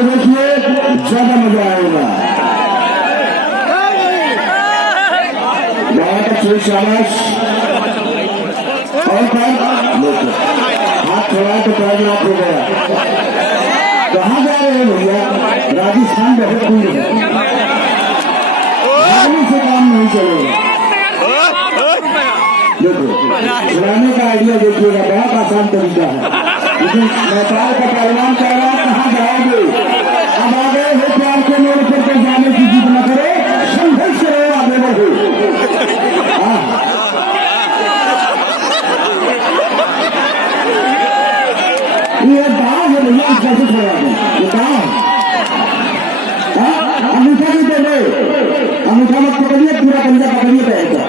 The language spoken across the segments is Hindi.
से देखिए, ज्यादा मजा आएगा। बहुत अच्छे, शाबाश। और हाथ छोड़ा तो पैर लॉक हो गया। कहाँ जा रहे हैं भैया? राजस्थान बहुत दूर है, आगे से काम नहीं चलेगा। देखो, चलाने का आइडिया देखिएगा, बहुत आसान तरीका है, लेकिन नेपाल का पहलवान कह रहा है कहाँ जाओगे? अब आ गए हो प्यार के मोड़ पर जाने की जिद न करे, संघर्ष करो, आगे बढ़ो। ये गाँव है भैया, कैसे छोड़ा है ये गाँव? अंगूठा नहीं दे रहे, अंगूठा मत पकड़िए, पूरा पंजा पकड़िए पैर का।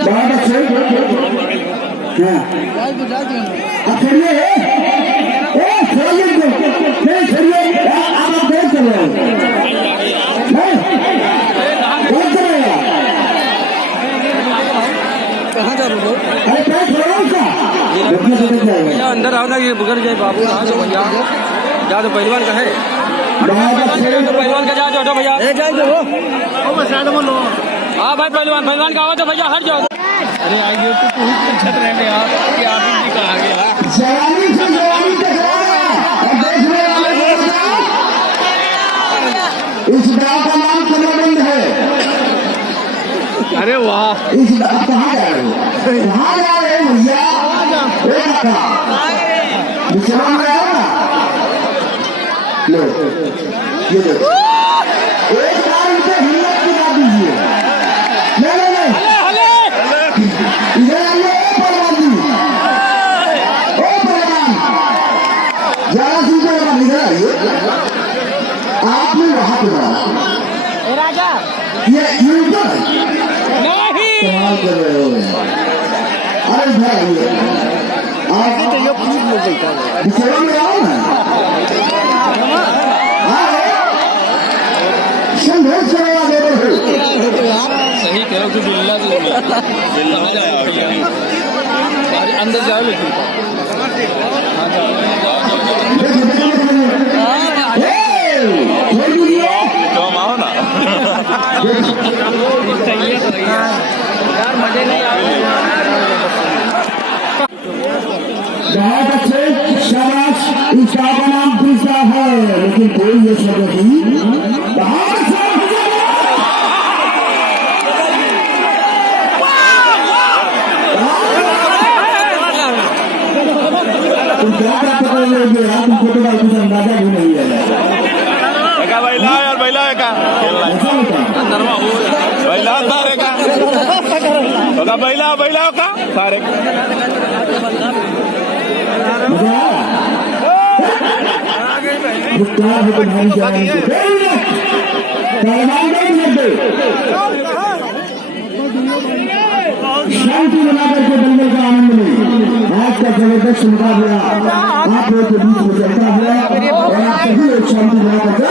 बहुत अच्छे, हाँ छोड़िए, छोड़िए, आप देख चलो, कहाँ जा रहे हो? अरे क्या छोड़ो उसका, अंदर आओ ना, ये बिगड़ जाए बाबू। यहाँ से भैया जा, तो पहलवान का है, तो पहलवान का जा, जो भैया हाँ भाई, पहलवान का आओ तो भैया हट जाओ। अरे आइए तो छत रहे में आप ही कहा गया जवानी से जवानी तक देखने वाले इस गाँव का नाम कमरबंद है। अरे वाह, इस कहाँ जा रहे हो? कहाँ जा रहे हैं भैया? विश्राम में आओ ना, लो ये देखो, एक बार इनसे हिम्मत दिखा दीजिए। नहीं इधर आइए, पहलवान जी, ओ पहलवान, जरा सीधे इधर आइए। आपने वहां पे राजा ये यूट्यूब कमाल कर रहे हो। अरे इधर आइए, आप विश्राम में आओ ना, संघर्ष करवा दे रहे हो। सही कह रहे हो, बिल्ला अंदर जाओ, लेकिन आओ ना यार, मजे नहीं आ रहे। बहुत अच्छे, शाबाश। इस गाँव का नाम दूसरा है, लेकिन कोई ये शब्द नहीं। तुम क्या प्राप्त कर लोगे यार? तुम फोटो का कुछ अंदाजा भी नहीं है। बैला यार, बैला का बैला सारे का बैला का सारे शांति बना करके दंगल का आनंद में आज का जबरदस्त मुकाबला आप लोगों के बीच में चलता हुआ और आप सभी लोग शांति बना करके